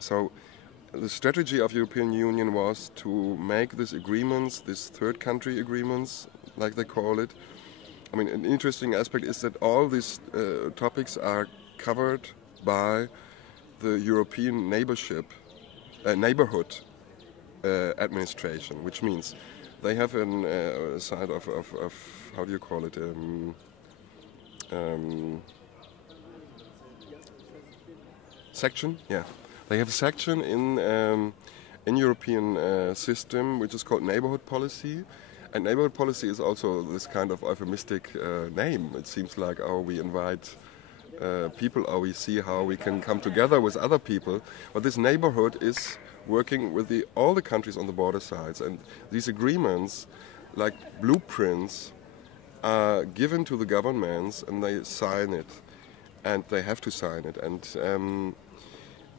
So the strategy of European Union was to make these agreements, these third country agreements, like they call it. I mean, an interesting aspect is that all these topics are covered by the European neighborhood administration, which means they have a side of how do you call it? Section, yeah. They have a section in European system which is called neighborhood policy, and neighborhood policy is also this kind of euphemistic name. It seems like, oh, we invite people, or we see how we can come together with other people. But this neighborhood is working with all the countries on the border sides, and these agreements, like blueprints, are given to the governments, and they sign it, and they have to sign it. And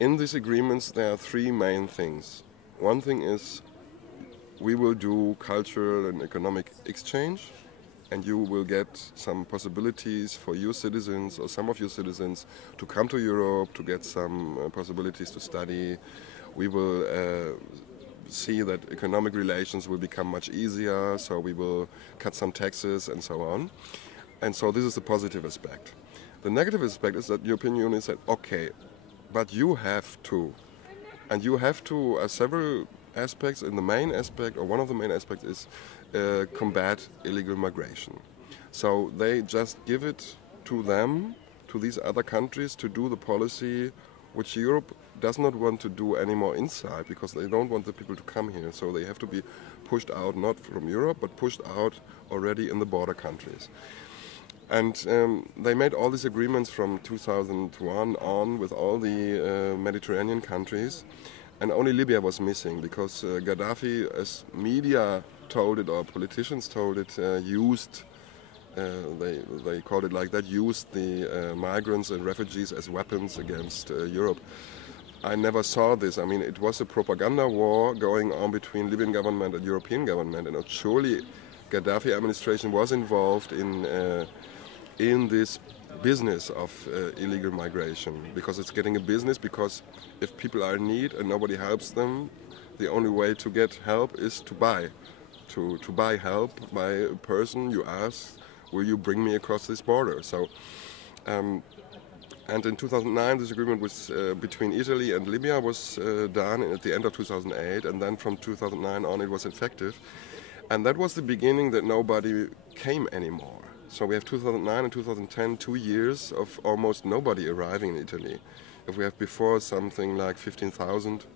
in these agreements, there are three main things. One thing is we will do cultural and economic exchange, and you will get some possibilities for your citizens or some of your citizens to come to Europe, to get some possibilities to study. We will see that economic relations will become much easier, so we will cut some taxes and so on. And so this is the positive aspect. The negative aspect is that the European Union said, okay, but you have to. And you have to, several aspects, and the main aspect, or one of the main aspects, is combat illegal migration. So they just give it to them, to these other countries, to do the policy which Europe does not want to do anymore inside, because they don't want the people to come here. So they have to be pushed out, not from Europe, but pushed out already in the border countries. And they made all these agreements from 2001 on with all the Mediterranean countries, and only Libya was missing, because Gaddafi, as media told it, or politicians told it, used, they called it like that, used the migrants and refugees as weapons against Europe. I never saw this. I mean, it was a propaganda war going on between Libyan government and European government, and surely Gaddafi administration was involved in this business of illegal migration, because it's getting a business, because if people are in need and nobody helps them, the only way to get help is to buy help by a person. You ask, will you bring me across this border? So and in 2009 this agreement was between Italy and Libya was done at the end of 2008, and then from 2009 on it was effective, and that was the beginning that nobody came anymore. So we have 2009 and 2010, 2 years of almost nobody arriving in Italy. If we have before something like 15,000,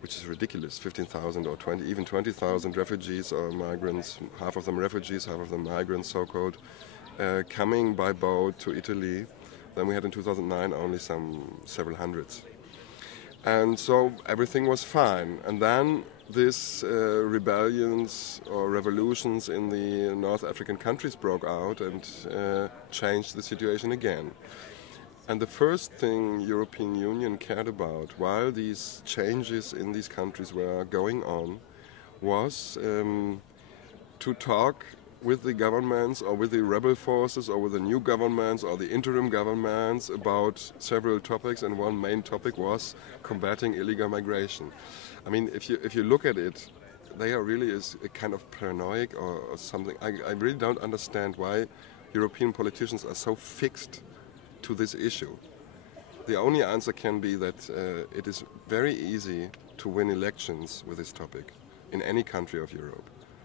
which is ridiculous, 15,000 or 20,000 refugees or migrants, half of them refugees, half of them migrants, so-called, coming by boat to Italy, then we had in 2009 only several hundreds. And so everything was fine. And then these rebellions or revolutions in the North African countries broke out and changed the situation again. And the first thing European Union cared about while these changes in these countries were going on was to talk with the governments, or with the rebel forces, or with the new governments, or the interim governments, about several topics, and one main topic was combating illegal migration. I mean, if you look at it, they are really a kind of paranoid or something. I really don't understand why European politicians are so fixed to this issue. The only answer can be that it is very easy to win elections with this topic in any country of Europe.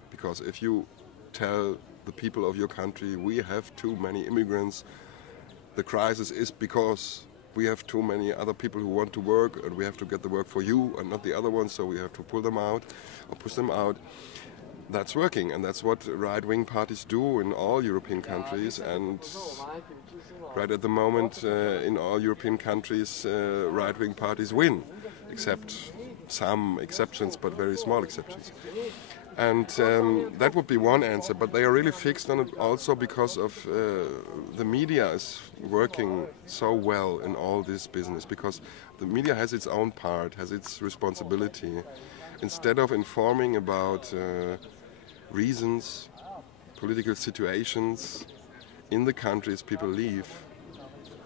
Because if you tell the people of your country, we have too many immigrants, the crisis is because we have too many other people who want to work, and we have to get the work for you and not the other ones, so we have to pull them out or push them out. That's working, and that's what right-wing parties do in all European countries, and right at the moment in all European countries right-wing parties win, except some exceptions, but very small exceptions. And that would be one answer, but they are really fixed on it also because of the media is working so well in all this business, because the media has its own part, has its responsibility. Instead of informing about reasons, political situations in the countries people live,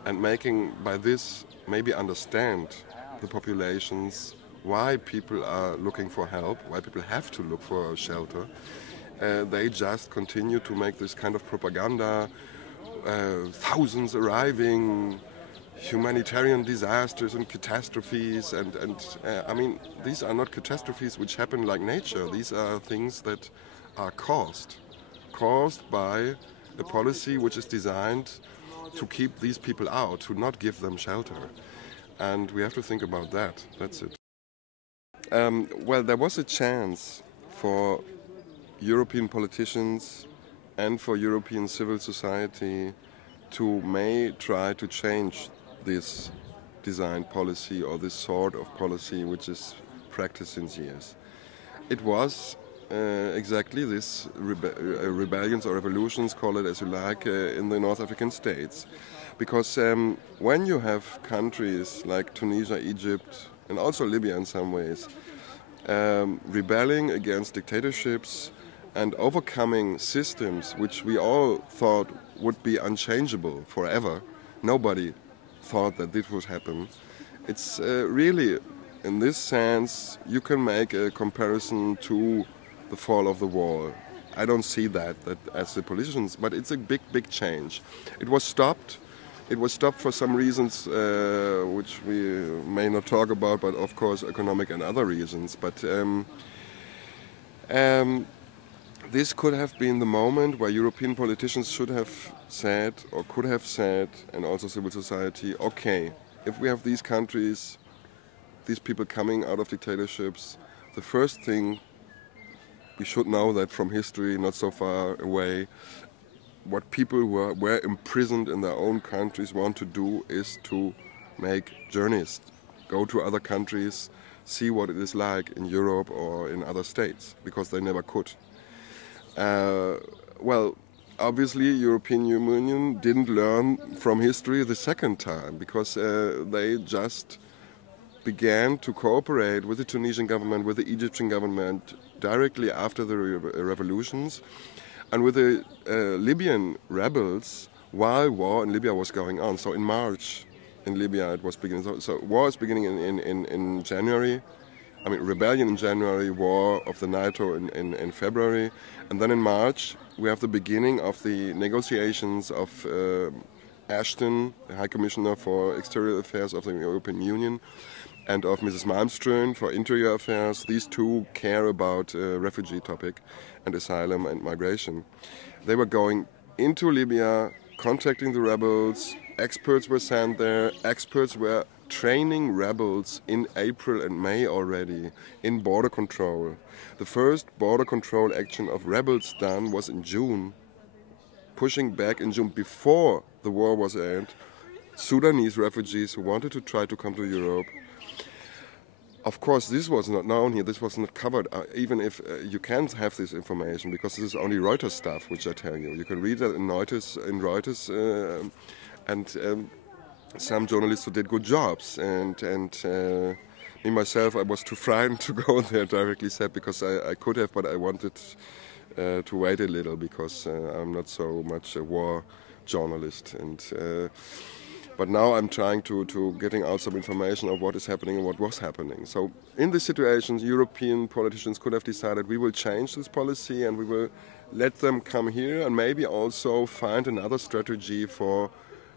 and making by this maybe understand the populations, why people are looking for help, why people have to look for shelter. They just continue to make this kind of propaganda, thousands arriving, humanitarian disasters and catastrophes, and I mean, these are not catastrophes which happen like nature. These are things that are caused by a policy which is designed to keep these people out, to not give them shelter. And we have to think about that. That's it. Well, there was a chance for European politicians and for European civil society to may try to change this design policy or this sort of policy which is practiced since years. It was exactly this rebellions or revolutions, call it as you like, in the North African states. Because when you have countries like Tunisia, Egypt, and also Libya in some ways, rebelling against dictatorships and overcoming systems which we all thought would be unchangeable forever, nobody thought that this would happen. It's really, in this sense, you can make a comparison to the fall of the wall. I don't see that as the politicians, but it's a big, big change. It was stopped. It was stopped for some reasons which we may not talk about, but of course economic and other reasons. But this could have been the moment where European politicians should have said, or could have said, and also civil society, okay, if we have these countries, these people coming out of dictatorships, the first thing we should know that from history, not so far away, what people who were imprisoned in their own countries want to do is to make journeys, go to other countries, see what it is like in Europe or in other states, because they never could. Well, obviously European Union didn't learn from history the second time, because they just began to cooperate with the Tunisian government, with the Egyptian government directly after the revolutions, and with the Libyan rebels while war in Libya was going on. So in March in Libya it was beginning. So war is beginning in January. I mean, rebellion in January, war of the NATO in February. And then in March we have the beginning of the negotiations of Ashton, the High Commissioner for External Affairs of the European Union, and of Mrs. Malmström for Interior Affairs. These two care about refugee topic and asylum and migration. They were going into Libya, contacting the rebels. Experts were sent there. Experts were training rebels in April and May already in border control. The first border control action of rebels done was in June, pushing back in June before the war was end, Sudanese refugees who wanted to try to come to Europe. Of course, this was not known here, this was not covered, even if you can't have this information, because this is only Reuters stuff, which I tell you. You can read that in Reuters and some journalists who did good jobs. And me, myself, I was too frightened to go there, directly said, because I could have, but I wanted to wait a little, because I'm not so much a war journalist. But now I'm trying to getting out some information of what is happening and what was happening. So in this situation, European politicians could have decided we will change this policy and we will let them come here, and maybe also find another strategy for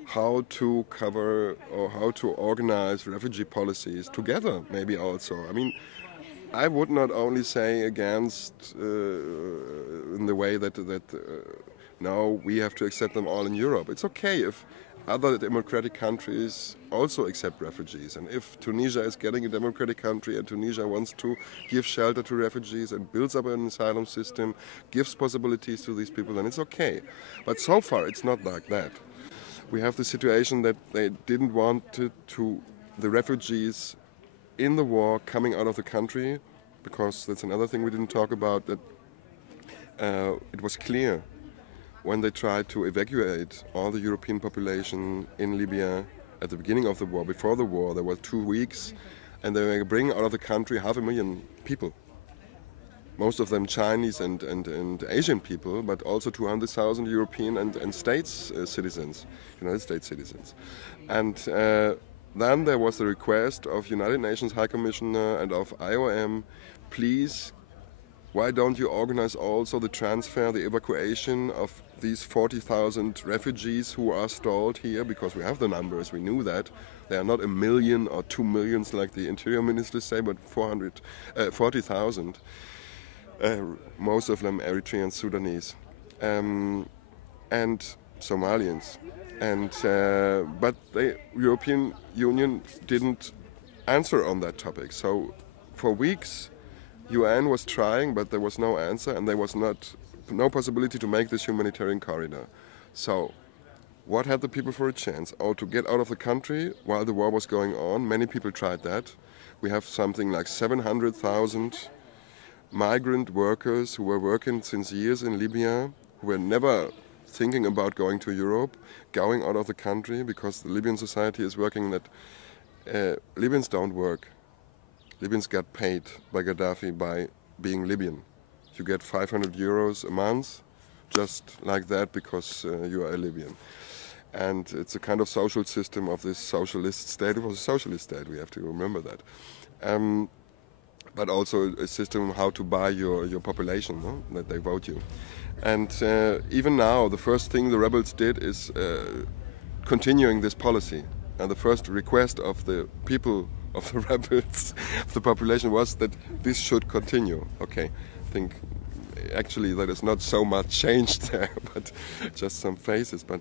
how to cover or how to organize refugee policies together, maybe also. I mean, I would not only say against in the way that now we have to accept them all in Europe. It's okay if other democratic countries also accept refugees, and if Tunisia is getting a democratic country and Tunisia wants to give shelter to refugees and builds up an asylum system, gives possibilities to these people, then it's okay. But so far it's not like that. We have the situation that they didn't want the refugees in the war coming out of the country, because that's another thing we didn't talk about, that it was clear when they tried to evacuate all the European population in Libya at the beginning of the war, before the war, there were 2 weeks, and they were bringing out of the country 500,000 people. Most of them Chinese and Asian people, but also 200,000 European and States citizens, United States citizens. And then there was the request of United Nations High Commissioner and of IOM, please, why don't you organize also the transfer, the evacuation of these 40,000 refugees who are stalled here, because we have the numbers, we knew that. They are not 1 million or 2 million like the interior ministers say, but 40,000. Most of them Eritreans, Sudanese, and Somalians. But the European Union didn't answer on that topic. So for weeks, UN was trying, but there was no answer, and there was no possibility to make this humanitarian corridor. So what had the people for a chance? Oh, to get out of the country while the war was going on. Many people tried that. We have something like 700,000 migrant workers who were working since years in Libya, who were never thinking about going to Europe, going out of the country, because the Libyan society is working that Libyans don't work. Libyans got paid by Gaddafi by being Libyan. You get 500 euros a month, just like that, because you are a Libyan. And it's a kind of social system of this socialist state. It was a socialist state, we have to remember that. But also a system how to buy your population, no? That they vote you. And even now, the first thing the rebels did is continuing this policy. And the first request of the people of the rebels, of the population, was that this should continue. Okay, I think actually that is not so much changed there, but just some faces. But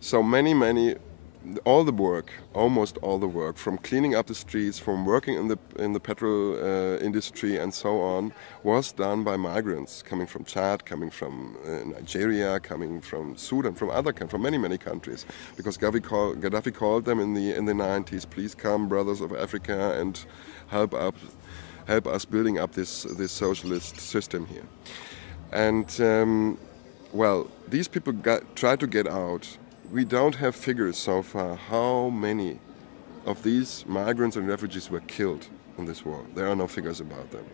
so many. All the work, almost all the work, from cleaning up the streets, from working in the petrol industry and so on, was done by migrants coming from Chad, coming from Nigeria, coming from Sudan, from many countries, because Gaddafi called them in the 90s, please come, brothers of Africa, and help us building up this socialist system here. And well, these people tried to get out. We don't have figures so far how many of these migrants and refugees were killed in this war. There are no figures about them.